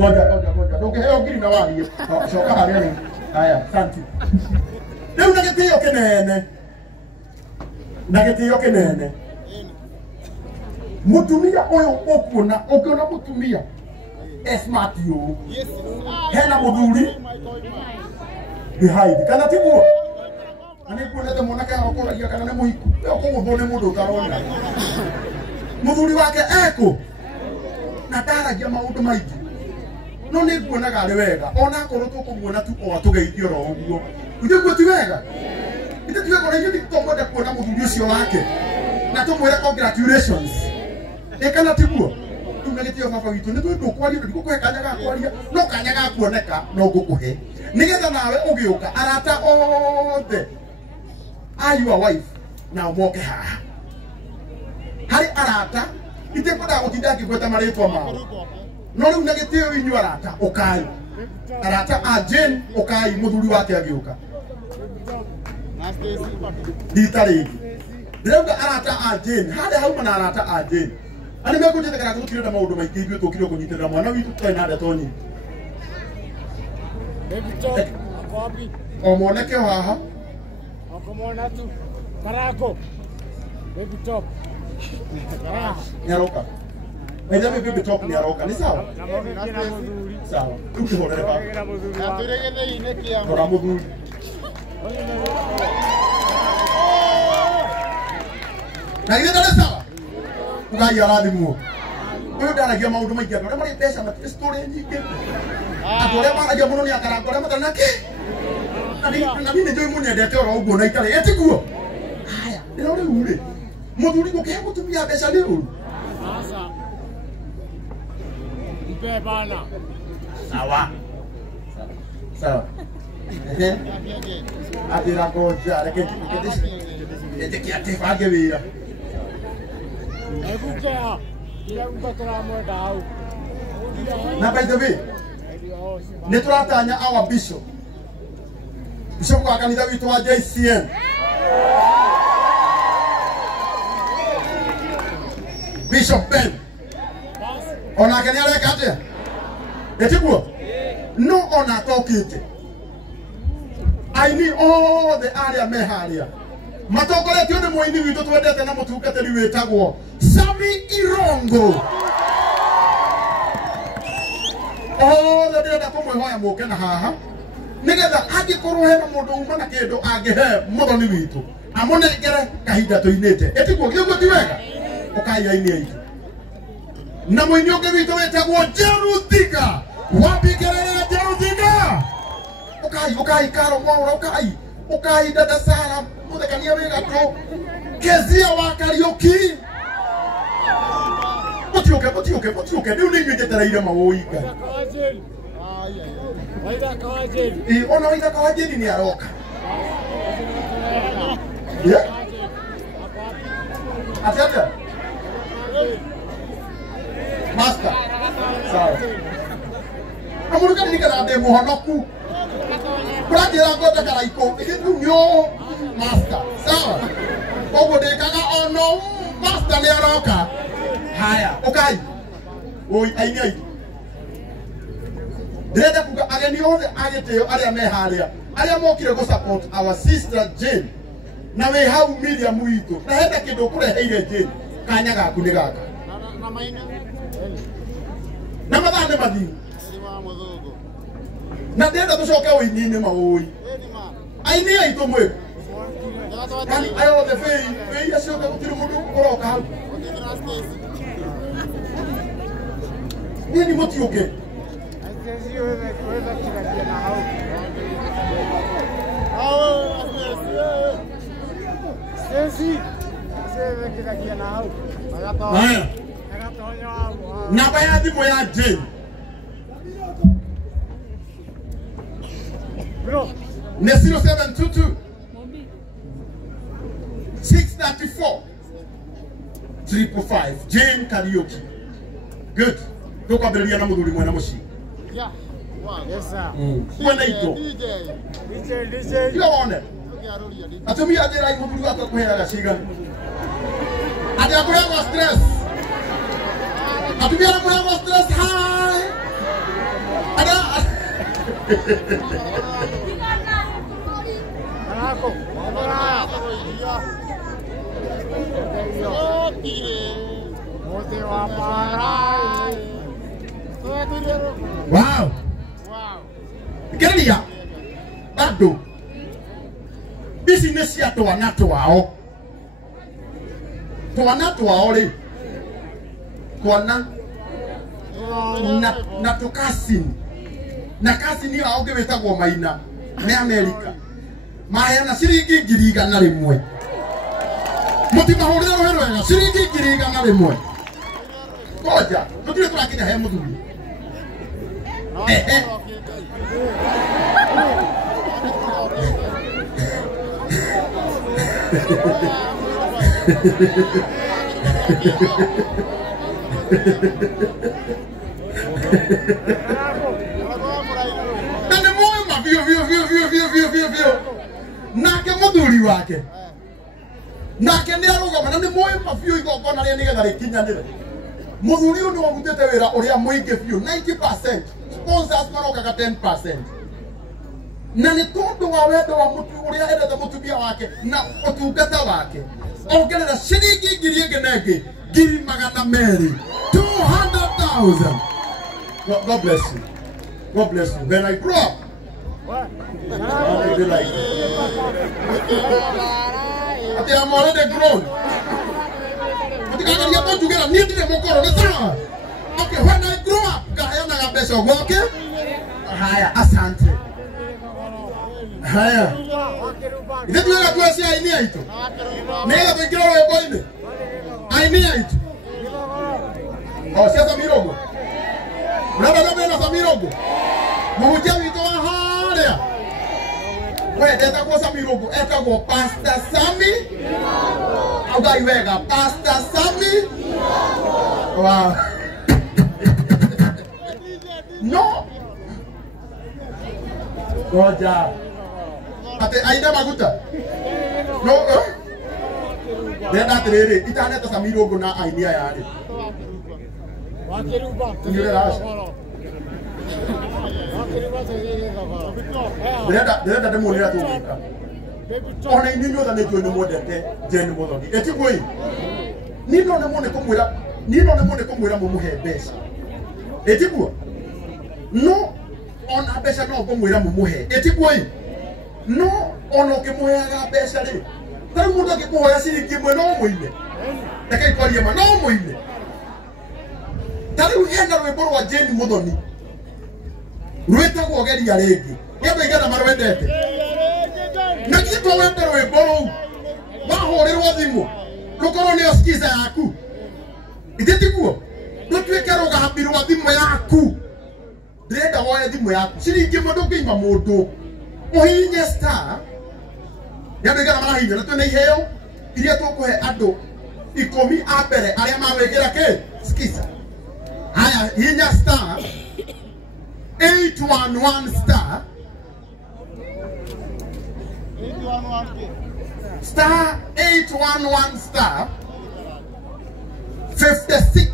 Ngoja. Ndungeheo ngiri na warie. Coka haria ni. Haya, asante. Leo ndagĩtĩo kĩnene. Ndagĩtĩo kĩnene. Mutumia ũyũ ũkuona, ũngĩona mutumia smart yo. Hena muthuri behind. Kana tiguo? Ani kuonete mwanake akoragia kana nĩ mũhiku. Ũkũgũthwo nĩ mũndũ ũtarona. Muthuri wake eko. Na ndaragia maũndũ maingĩ. No nĩ kuonaga arĩ wega. Ona akorwo tũkũmuona tu o tũgeithio ro ũguo. Ndio ti wega. Ndio ti wega nĩ tũkwenda kuona muthuri ũcio wake. Na tũmwĩre congratulations. Kana tiguo? Tumegĩtio baba witũ nĩ twendwo kwaria ndiko kũhe kanya ga kwaria no kanya ga kuoneka no ngũkũhe nigetha nawe ũgĩũka arata othe are your wife na moke haha harĩ arata itekwenda gũtinda ngĩgweta marĩtwa mao no rĩu nagĩtĩo inyu arata ũkai arata a Jane ũkai mũthuri wake agĩũka rita rĩngĩ ndĩrauga arata a Jane harĩa hauma na arata a Jane ani me kujete kana tukirenda maundu maingĩ ithuĩ tũkire kũnyitĩrĩra mwana witũ tũtarĩ na ndeto nyingĩ o moneke haha okomona tu Karako baby top nyaroka Meja baby top nyaroka ni sawa sawa tukihorere baba aturegete ineki ya ora muthuri na ile ndare sawa ugai arathimwo uyu ndaragia maundu maingĩ andũ arĩa marĩ mbeca matirĩ story nyingĩ andũ arĩa maragia mũno nĩ akarango arĩa matarĩ na kĩ na niĩ nĩnjũĩ mũnyendete oro ũguo na itarĩ etiguo haya ndĩra rĩu rĩ mũthuri gũkĩhe mũtumia mbeca nĩ ũru mpe bana sawa atĩra ngoja reke kĩatĩbange wĩra ekukea kila mbatara mwenda hau na by the way nĩ tũratanya our bishop wa kanitha witũ wa JCN Bishop Ben onake nĩ areka atĩa etiguo no ona atokĩte aini othe arĩa me harĩa matongoretio nĩ mũini witũ twendete na mũtungatĩri wĩtagwo Sami Irongo othe ndĩrenda kũmwĩhoya mũke na haha nĩgetha angĩkorwo hena mũndũ uma na kĩndũ angĩhe mũthoni witũ amũnengere kahinda tũinĩte etiguo gĩũguo ti wega ũkai aini aitũ na mũini ũngĩ witũ wĩtagwo Jeruthiga wapigĩrĩra Jeruthiga ũkai Karo Mwaũra ũkai dada Sara mũthekania wĩ gatũ Kezia wa Kariuki mũtiũke rĩu nĩ inyuĩ njetereire maũi Ngai ona Waithaka wa Jeni nĩ aroka atete master sawa amũrugani nĩ kana ndĩ mũhonoku kũranjĩra ngota karaikũ rĩu nĩũ master sawa koguo ndĩkaga ono master nĩ aroka haya ũkai oi aini aitũ ndĩrenda kuga ageni othe agĩtĩo arĩa me harĩa arĩa mokire gũ support our sister Jane na wĩ hau Miriam witũ na henda kĩndũ kũreheire Jane kanya gaku nĩ gaka na mathaa nĩ mathiu na ndĩrenda tũcoke ũini-inĩ maũi aini aitũ mwĩ kani ayothe bĩ acio gũtirĩ mũndũ ũroka hau niĩ nĩ mũtiũke namba ya thimũ ya Jane nĩ 0722 634 555 Jane Kariuki good tũkwambĩrĩria na mũthuri mwena mũciĩ yes sir mwena itũ wone atumia njĩra mũthuri wake kũheaga cigana atĩ akũheagwo stress atumia akũheagwo stress high Marako. Mote wa parai. Wow. Geria. Bado. Isi nesi ya twana twao. Twana twao le. Twana. Na tukasini. Na kasini ao gewetagwo Maina. Ne Amerika. Mahena ciringi 100 rimwe. Mutimahurira rohero wega ciringi 100 rimwe. Koja, tutire turakinya he muthuri. Nane moyo mavio vio. Nake muthuri wake. Nake ni arugama nane moyo mavio igogona ria nigetha rikinyanire. Muthuri uyu ni wagutete wira uria muingi biu 90%. Sponsors marokaga 10%. Na ni tondu wa wendo wa mutu uria endete mutumia wake na utungata wake. Ongerera ciringi 1,000 200,000. God bless you. God bless you. When I grow up, I'll be like, I'm already grown. Okay, when I grow up, haya, asante. Haya. Ile tuweka tuasia ainia ito. Nega tuikira wewe boine. Ainia ito. Oh, siasa mirogo. Unababa na samirogo. Muja wito wa haya. Wewe eta kwa samirogo, eta kwa Pastor Sami. Au gaiwega Pastor Sami. Wow. No. Goja. Ate aina maguta. No. Denda terere itane ta samirogo na ainia yale. Wakiruba. Denda demo ni atu. Ona ininyo da nejo ni modete jeni modoni. Eti boy. Nino na mone komwira mu muhebesha. Eti boy. No ona besha no komwira mu muhe. Eti boy. No ono ke muheaga besha ri. Tari mundu akikuhoya ciringi mwe no muine. Take kwaria ma no muine. Tari uhenda rwimbo rwa Jane Muthoni. Rwetagwo geria ringi. Yendo igana marwendete. Na kitu wende rwimbo ru. Wahurirwo thimu. Rukorwo ni osikiza yaku. Ithetiguo. Nutwike rugambirwo thimu yaku. Ndirenda woye thimu yaku. Ciringi mundu ngiima mundu. Muhinye star. Yendo igana marahinya na twene iheo. Iria tukuhe andu 10 a mbere aria mawikira ke. Sikiza. Haya, hinya star 811 star 811 star 56